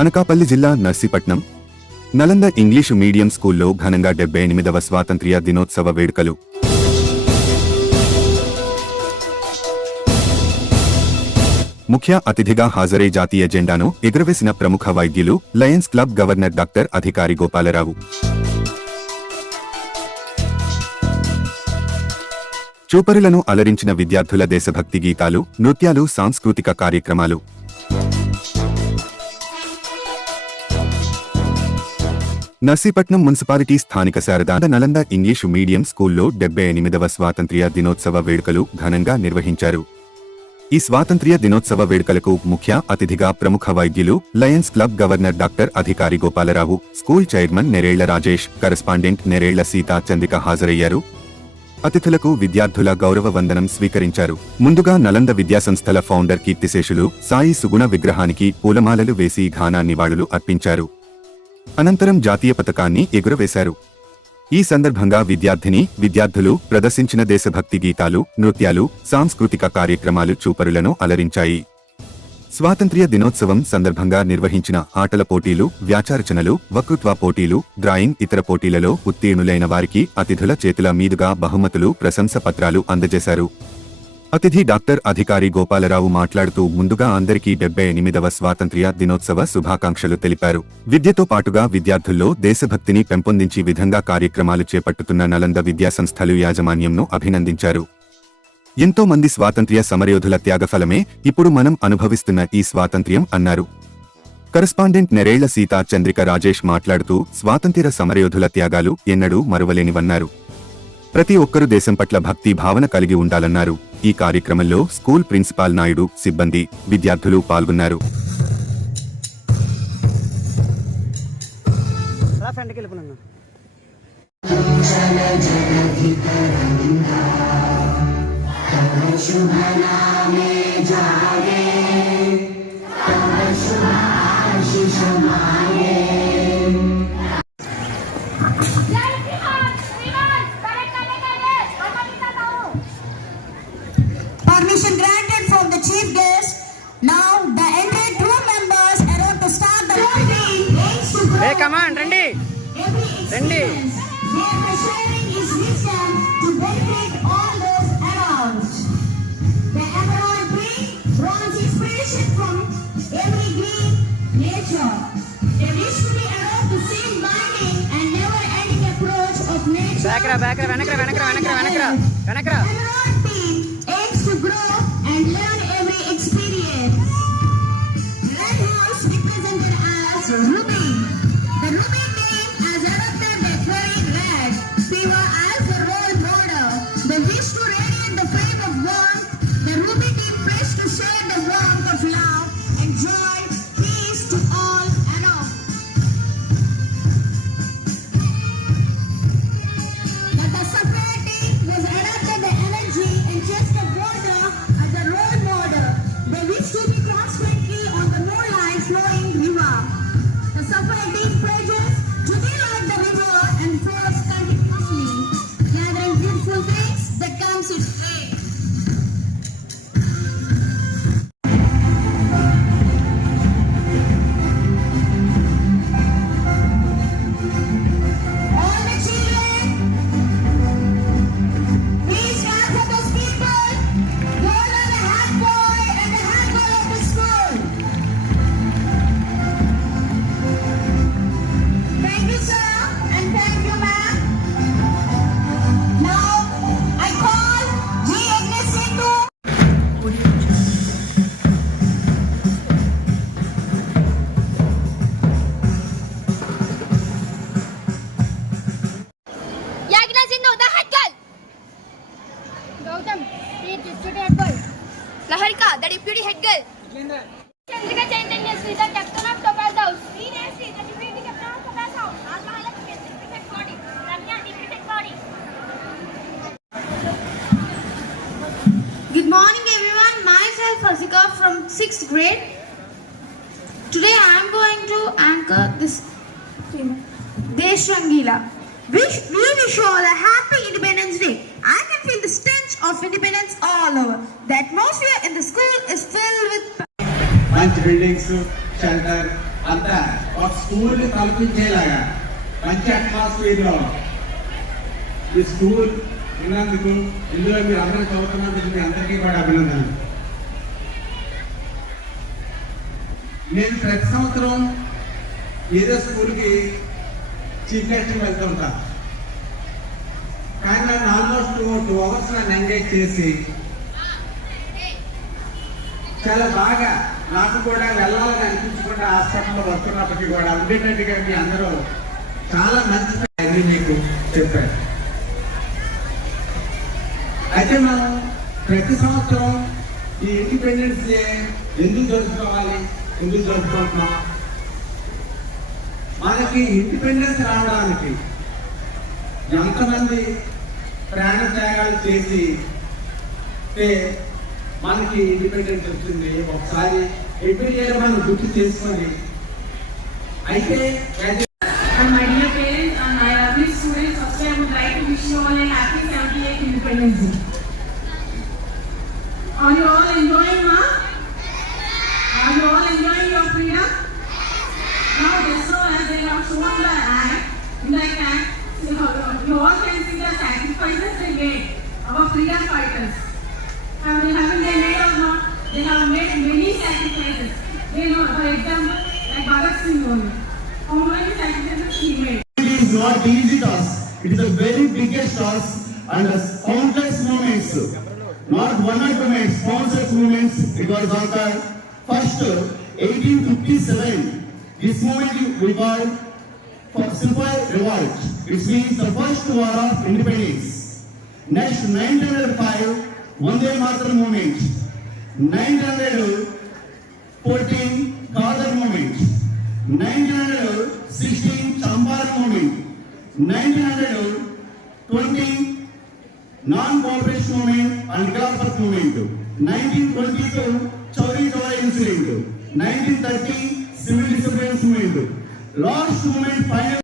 అనకాపల్లి జిల్లా నర్సీపట్నం Nalanda English medium స్కూల్లో ఘనంగా 78వ స్వాతంత్ర్య దినోత్సవ వేడుకలు. ముఖ్య అతిథిగా హాజరై జాతీయ జెండాను ఎగురవేసిన ప్రముఖ వైద్యులు Lions club governor doctor Adhikari గోపాలరావు. చూపరులను అలరించిన విద్యార్థుల దేశభక్తి గీతాలు, నృత్యాలు, సాంస్కృతిక కార్యక్రమాలు. నర్సీపట్నం మున్సిపాలిటీ స్థానిక శారదా నలంద ఇంగ్లీషు మీడియం స్కూల్లో 78వ స్వాతంత్ర్య దినోత్సవ వేడుకలు ఘనంగా నిర్వహించారు. ఈ స్వాతంత్ర్య దినోత్సవ వేడుకలకు ముఖ్య అతిథిగా ప్రముఖ వైద్యులు Lions club governor doctor Adhikari Gopalarao, school chairman Nerella Rajesh, correspondent Nerella Seetha Chandrika హాజరయ్యారు. అతిథులకు విద్యార్థుల గౌరవ వందనం స్వీకరించారు. ముందుగా నలంద విద్యాసంస్థల ఫౌండర్ కీర్తిశేషులు సాయి సుగుణ విగ్రహానికి పూలమాలలు వేసి ఘన నివాళులు అర్పించారు. అనంతరం జాతీయ పతాకాన్ని ఎగురవేశారు. ఈ సందర్భంగా విద్యార్థులు ప్రదర్శించిన దేశభక్తి గీతాలు, నృత్యాలు, సాంస్కృతిక కార్యక్రమాలు చూపరులను అలరించాయి. స్వాతంత్ర్య దినోత్సవం సందర్భంగా నిర్వహించిన ఆటల పోటీలు, వ్యాచారచనలు, వక్తృత్వ పోటీలు, డ్రాయింగ్, ఇతర పోటీలలో ఉత్తీర్ణులైన వారికి అతిథుల చేతుల మీదుగా బహుమతులు, ప్రశంస పత్రాలు అందజేశారు. అతిథి డాక్టర్ అధికారి గోపాలరావు మాట్లాడుతూ ముందుగా అందరికీ 78వ స్వాతంత్ర్య దినోత్సవ శుభాకాంక్షలు తెలిపారు. విద్యతో పాటుగా విద్యార్థుల్లో దేశభక్తిని పెంపొందించే విధంగా కార్యక్రమాలు చేపట్టుతున్న నలంద విద్యాసంస్థలు యాజమాన్యంను అభినందించారు. ఎంతో మంది స్వాతంత్ర్య సమరయోధుల త్యాగఫలమే ఇప్పుడు మనం అనుభవిస్తున్న ఈ స్వాతంత్ర్యం అన్నారు. కరెస్పాండెంట్ నెరేళ్ల సీతా చంద్రిక రాజేష్ మాట్లాడుతూ స్వాతంత్ర్య సమరయోధుల త్యాగాలు ఎన్నడూ మరువలేనివన్నారు. ప్రతి ఒక్కరూ దేశం పట్ల భక్తి భావన కలిగి ఉండాలన్నారు. ఈ కార్యక్రమంలో స్కూల్ ప్రిన్సిపాల్ నాయుడు, సిబ్బంది, విద్యార్థులు పాల్గొన్నారు. Permission granted from the chief guest. Now the entire crew members are about to start the party. Hey, come on, Randy. Randy. They are sharing his wisdom to benefit all those around. The emerald tree draws inspiration from every green nature. They wish to be around the same binding and never-ending approach of nature. Venakra. Emerald tree aims to grow and learn every experience. Red horse represented as ruby. The ruby team has adopted the flowing red fever as the role model. They wish to radiate the flame of warmth. The ruby team prays to share the warmth of love and joy, peace to all and all. That the separate team was adopted the energy and chest of water as the role model. They wish to be constantly on the moonlight flowing river. The separate team pledges to be like the river and flows continuously, gathering beautiful things that comes its way. All the children, please stand for those people. Those are the head boy and the head girl of the school. Thank you, sir, and thank you, ma'am. Now, I call G. Agnes Sindhu. Yagna Sindhu, the head girl. Gautam, the deputy head boy. Laharika, the deputy head girl. Chandrika Chaitanya, the captain of Topaz House. Srinesi, the deputy captain of Topaz House. Mahalakshmi, the prefect body. Ramya, the prefect body. Good morning, everyone. Myself, Hasika from 6th grade. Today, I am going to anchor this Deshrangila. We wish you all a happy Independence Day. I can feel the stench of independence all over. The atmosphere in the school is filled with మంచి buildings, shelter, అంత ఒక స్కూల్ని కల్పించేలాగా మంచి అట్మాస్ఫియర్లో ఈ స్కూల్ ఉన్నందుకు, ఇందులో మీరు అందరూ చదువుతున్నందుకు మీ అందరికీ కూడా అభినందనలు. నేను ప్రతి సంవత్సరం ఏదో స్కూల్కి చీఫ్ గెస్ట్కి వెళ్తుంటాను. కానీ నన్ను ఆల్మోస్ట్ 2 అవర్స్ నన్ను ఎంగేజ్ చేసి చాలా బాగా నాకు కూడా వెళ్ళాలని అనిపించకుండా హాస్పిటల్లో వస్తున్నప్పటికీ కూడా ఉండేటట్టుగా మీ అందరూ చాలా మంచి మీకు చెప్పారు. అయితే మనం ప్రతి సంవత్సరం ఈ ఇండిపెండెన్స్ డే ఎందుకు జరుపుకోవాలి, ఎందుకు జరుపుకుంటున్నాం? మనకి ఇండిపెండెన్స్ రావడానికి ఎంతమంది ప్రాణ త్యాగాలు చేసి మనకి ఇండిపెండెన్స్ వచ్చింది ఒకసారి ఎవ్రీ ఇయర్ మనం గుర్తు చేసుకొని. అయితే And my dear parents and my lovely students, first I would like to wish you all a happy 78th Independence Day. Are you all enjoying, ma? Are you all enjoying your freedom? Now, just so as they have shown the act, in that act, you all can see the sacrifices they made, our freedom fighters. Haven't they made or not? They have made many sacrifices. They know, for example, like Bhagat Singh only. How many sacrifices he made? It is not easy task. It is a very biggest task and countless moments. Not one or two moments, countless moments. It was on the first 1857. This moment we call for Sepoy Revolt. It means the first war of independence. Next 1905, Vande Mataram movement. 1914, Khadar movement. 1916, Champaran movement. 1920, non-cooperation movement and Khilafat movement. 1922, Chauri Chaura incident. 1930, civil disobedience movement. Last movement, final